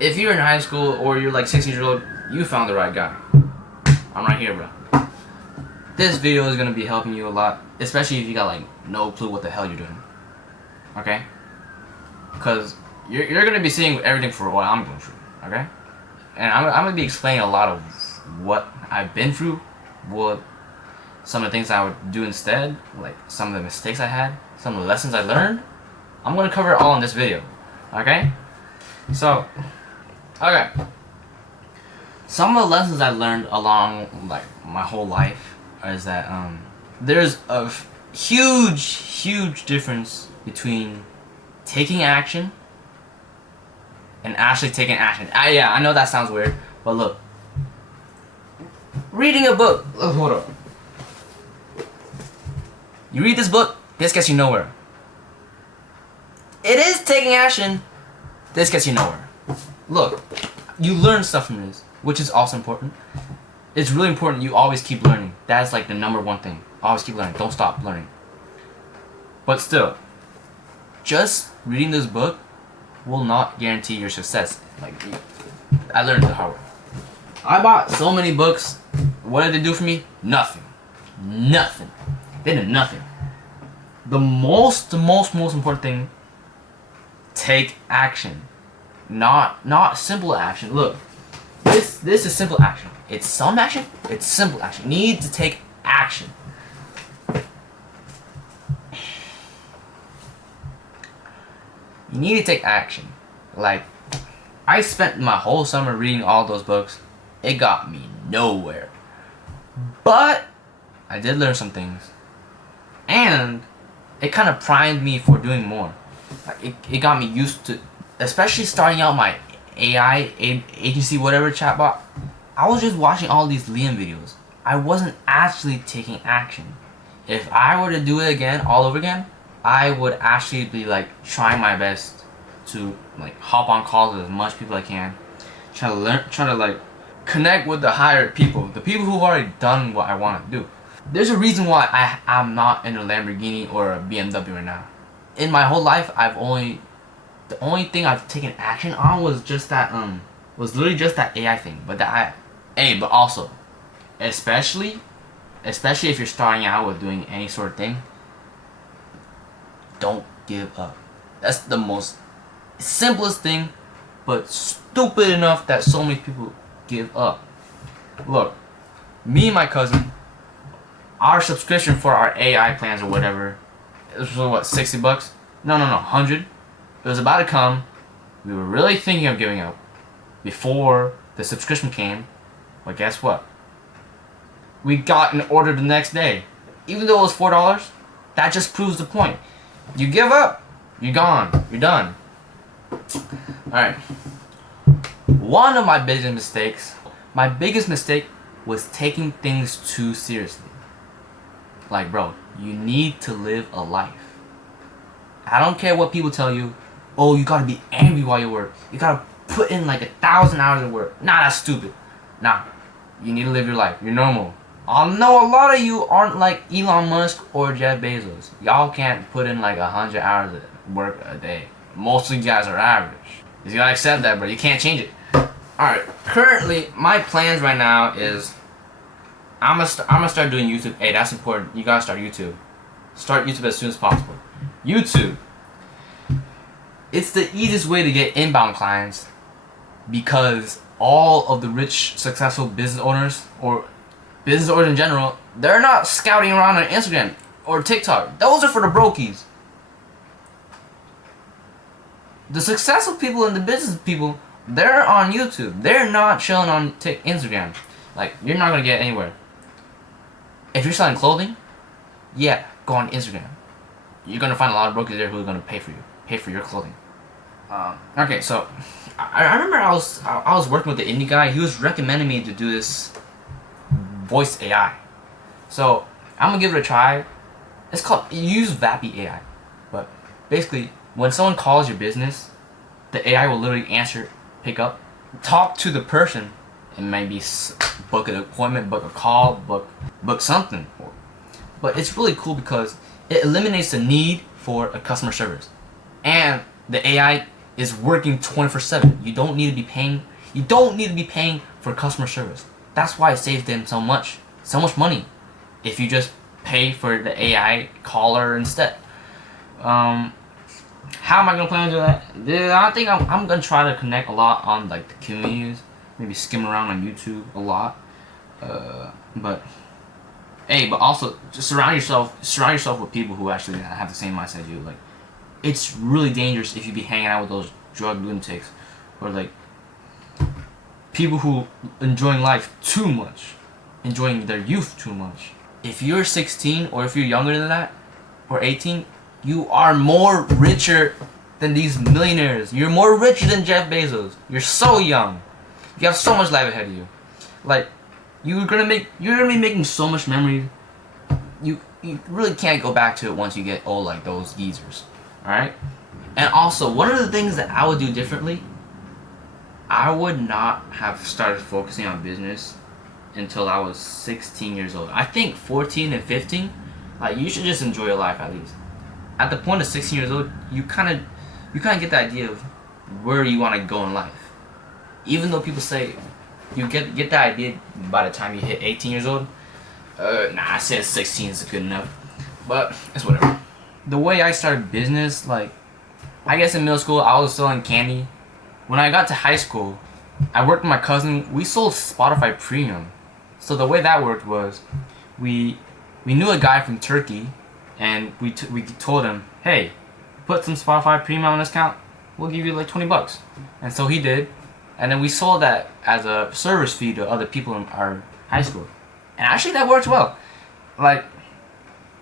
if you're in high school or you're like 16 years old, you found the right guy. I'm right here, bro. This video is gonna be helping you a lot, especially if you got like no clue what the hell you're doing. Okay? Because you're gonna be seeing everything for what I'm going through. Okay? And I'm gonna be explaining a lot of what I've been through, what some of the things I would do instead, like some of the mistakes I had, some of the lessons I learned. I'm gonna cover it all in this video. Okay? So, okay. Some of the lessons I learned along like my whole life is that there's a huge difference between taking action and actually taking action. Yeah, I know that sounds weird, but look. Reading a book. Hold up. You read this book, this gets you nowhere. It is taking action, this gets you nowhere. Look, you learn stuff from this, which is also important. It's really important you always keep learning. That's like the #1 thing. Always keep learning. Don't stop learning. But still, just reading this book will not guarantee your success. Like, I learned the hard way. I bought so many books. What did they do for me? Nothing. Nothing. They did nothing. The most important thing, take action. Not simple action. Look, this is simple action. It's some action, it's simple action. You need to take action. You need to take action. Like, I spent my whole summer reading all those books. It got me nowhere. But I did learn some things. And it kind of primed me for doing more. It got me used to, especially starting out my AI agency, whatever chatbot. I was just watching all these Liam videos. I wasn't actually taking action. If I were to do it again, all over again, I would actually be like trying my best to like hop on calls with as much people I can. Trying to like connect with the higher people, the people who've already done what I want to do. There's a reason why I'm not in a Lamborghini or a BMW right now. In my whole life, the only thing I've taken action on was just that was literally just that AI thing. But but also, especially if you're starting out with doing any sort of thing, don't give up. That's the most simplest thing, but stupid enough that so many people give up. Look, me and my cousin, our subscription for our AI plans or whatever, it was what, $60? No, 100. It was about to come. We were really thinking of giving up before the subscription came, but guess what? We got an order the next day. Even though it was $4, that just proves the point. You give up, you're gone, you're done. Alright. One of my biggest mistake was taking things too seriously. Like, bro, you need to live a life. I don't care what people tell you. Oh, you gotta be angry while you work. You gotta put in like 1,000 hours of work. Nah, that's stupid. Nah, you need to live your life. You're normal. I know a lot of you aren't like Elon Musk or Jeff Bezos. Y'all can't put in like 100 hours of work a day. Most of you guys are average. You gotta accept that, bro. You can't change it. Alright, currently, my plans right now is I'm gonna start doing YouTube. Hey, that's important. You gotta start YouTube. Start YouTube as soon as possible. YouTube. It's the easiest way to get inbound clients because all of the rich, successful business owners or business owners in general, they're not scouting around on Instagram or TikTok. Those are for the brokies. The successful people and the business people, they're on YouTube. They're not chilling on Instagram. Like, you're not gonna get anywhere. If you're selling clothing, yeah, go on Instagram. You're gonna find a lot of brokers there who are gonna pay for your clothing. Okay, so I remember I was working with the indie guy. He was recommending me to do this voice AI. So I'm gonna give it a try. It's called, you use Vappy AI, but basically when someone calls your business, the AI will literally answer, pick up, talk to the person, and maybe book an appointment, book a call, book something. But it's really cool because it eliminates the need for a customer service, and the AI is working 24/7. You don't need to be paying. You don't need to be paying for customer service. That's why it saves them so much money, if you just pay for the AI caller instead. How am I gonna plan to do that? Dude, I think I'm gonna try to connect a lot on like the communities. Maybe skim around on YouTube a lot. But also just surround yourself with people who actually have the same mindset as you. Like, it's really dangerous if you be hanging out with those drug lunatics, or like people who enjoying life too much, enjoying their youth too much. If you're 16 or if you're younger than that, or 18, you are more richer than these millionaires. You're more richer than Jeff Bezos. You're so young. You have so much life ahead of you. Like, you're gonna be making so much memories. You really can't go back to it once you get old like those geezers. Alright? And also, one of the things that I would do differently, I would not have started focusing on business until I was 16 years old. I think 14 and 15, like, you should just enjoy your life at least. At the point of 16 years old, you kind of get the idea of where you want to go in life. Even though people say you get the idea by the time you hit 18 years old. I said 16 is good enough, but it's whatever. The way I started business, like, I guess in middle school I was selling candy. When I got to high school, I worked with my cousin. We sold Spotify Premium. So the way that worked was, we knew a guy from Turkey, and we told him, hey, put some Spotify Premium on this account, we'll give you like $20. And so he did, and then we sold that as a service fee to other people in our high school. And actually that worked well. Like,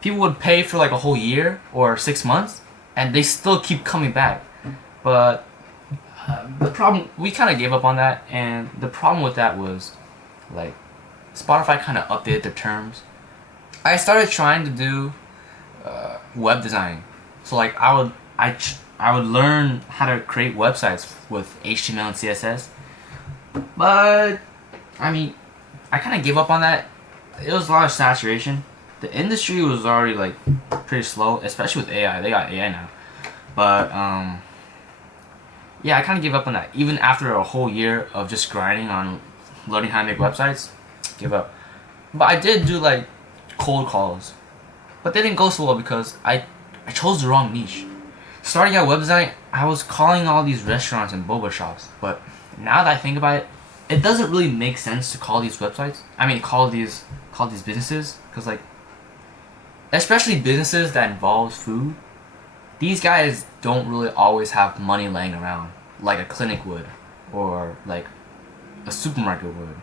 people would pay for like a whole year or 6 months, and they still keep coming back. But the problem, we kind of gave up on that, and the problem with that was, like, Spotify kind of updated their terms. I started trying to do web design. So like I would learn how to create websites with HTML and CSS. But I mean, I kind of gave up on that. It was a lot of saturation. The industry was already like pretty slow, especially with AI. They got AI now. But yeah, I kind of gave up on that. Even after a whole year of just grinding on learning how to make websites, give up. But I did do like cold calls, but they didn't go so well because I chose the wrong niche. Starting out web design, I was calling all these restaurants and boba shops, but now that I think about it, it doesn't really make sense to call these websites. I mean, call these businesses, because like, especially businesses that involve food, these guys don't really always have money laying around like a clinic would, or like a supermarket would,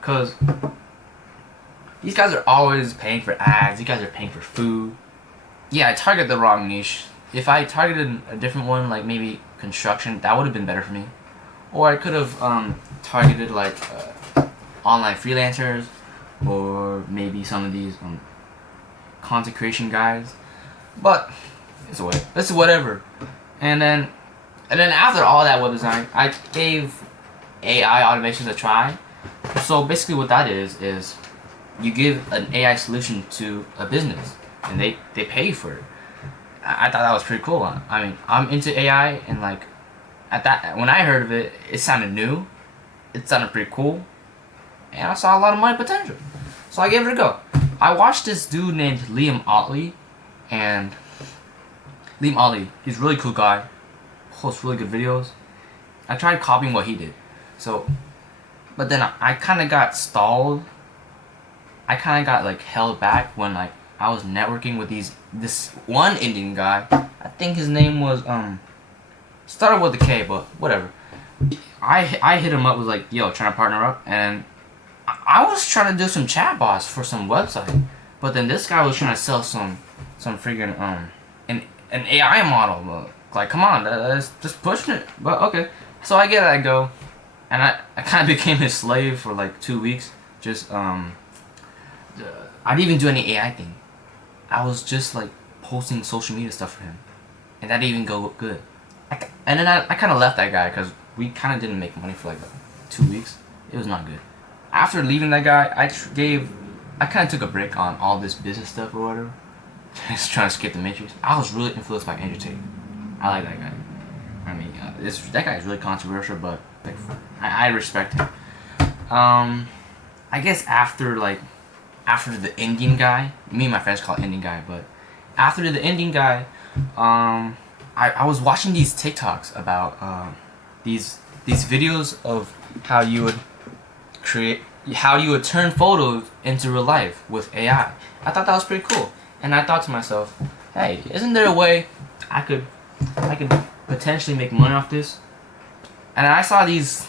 because these guys are always paying for ads. These guys are paying for food. Yeah, I targeted the wrong niche. If I targeted a different one, like maybe construction, that would have been better for me. Or I could have targeted like online freelancers, or maybe some of these content creation guys. But it's whatever. And then after all that web design, I gave AI automations a try. So basically, what that is you give an AI solution to a business, and they pay for it. I thought that was pretty cool. I mean, I'm into AI, and like when I heard of it, it sounded new, it sounded pretty cool, and I saw a lot of money potential. So I gave it a go. I watched this dude named Liam Otley, and Liam Otley, he's a really cool guy, posts really good videos. I tried copying what he did, but then I kind of got stalled. I kind of got like held back when like I was networking with this one Indian guy. I think his name was started with a K, but whatever. I hit him up with like, yo, trying to partner up, and I was trying to do some chatbots for some website, but then this guy was trying to sell some freaking an AI model. Like, come on, that's just pushing it. But okay, so I get that go, and I kind of became his slave for like 2 weeks. Just I didn't even do any AI thing. I was just like posting social media stuff for him, and that didn't even go good. And then I kind of left that guy because we kind of didn't make money for like 2 weeks. It was not good. After leaving that guy, I kind of took a break on all this business stuff or whatever. Just trying to skip the matrix. I was really influenced by Andrew Tate. I like that guy. I mean, that guy is really controversial, but like, I respect him. I guess after the Indian guy, me and my friends call it Indian guy, but after the Indian guy, I was watching these TikToks about these videos of how you would turn photos into real life with AI. I thought that was pretty cool, and I thought to myself, hey, isn't there a way I could potentially make money off this? And I saw this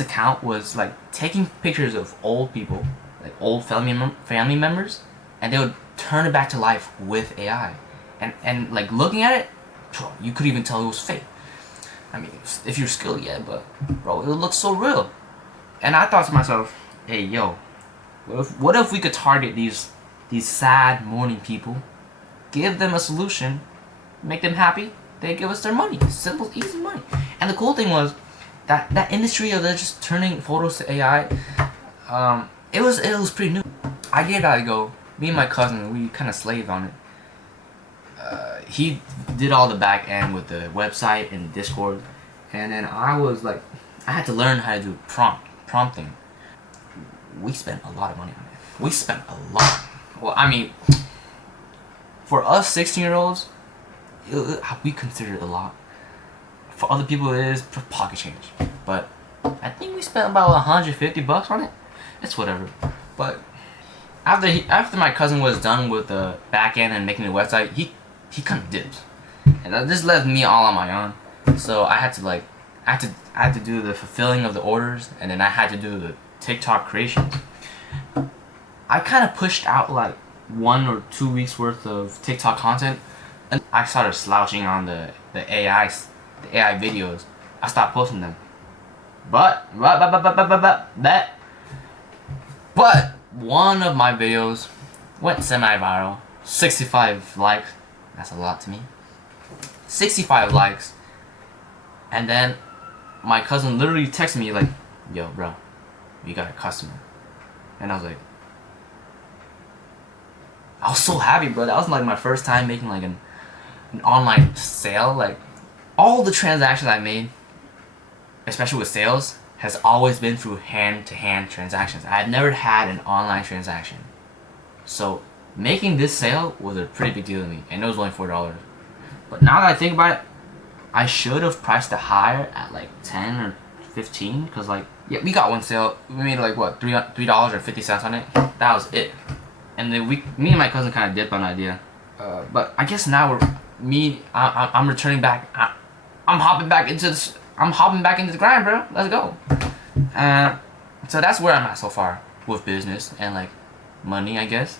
account was like taking pictures of old people, like old family members, and they would turn it back to life with AI, and like looking at it, you could even tell it was fake. I mean, if you're skilled, yeah, but bro, it looks so real. And I thought to myself, hey, yo, what if we could target these sad mourning people, give them a solution, make them happy, they give us their money, simple, easy money. And the cool thing was that industry of just turning photos to AI, it was pretty new. I gave that a go. Me and my cousin, we kind of slaved on it. He did all the back end with the website and Discord, and then I had to learn how to do prompting. We spent a lot of money on it. We spent a lot. Well, I mean, for us 16-year-olds, we consider it a lot. For other people, it is pocket change. But I think we spent about $150 on it. It's whatever. But after my cousin was done with the back end and making the website, he kind of dipped, and that just left me all on my own. So I had to do the fulfilling of the orders, and then I had to do the TikTok creations. I kind of pushed out like 1 or 2 weeks worth of TikTok content, and I started slouching on the AI videos. I stopped posting them. But one of my videos went semi-viral. 65 likes. That's a lot to me. 65 likes. And then my cousin literally texted me like, yo, bro, you got a customer. And I was so happy, bro. That was like my first time making like an online sale. Like, all the transactions I made, especially with sales, has always been through hand-to-hand transactions. I had never had an online transaction. So making this sale was a pretty big deal to me, and it was only $4. But now that I think about it, I should have priced it higher at like 10 or 15, because like, yeah, we got one sale. We made like what, $3.50 on it. That was it. And then me and my cousin kind of dipped on the idea. But I guess now I'm returning back. I'm hopping back into the grind, bro. Let's go. So that's where I'm at so far with business and like money, I guess.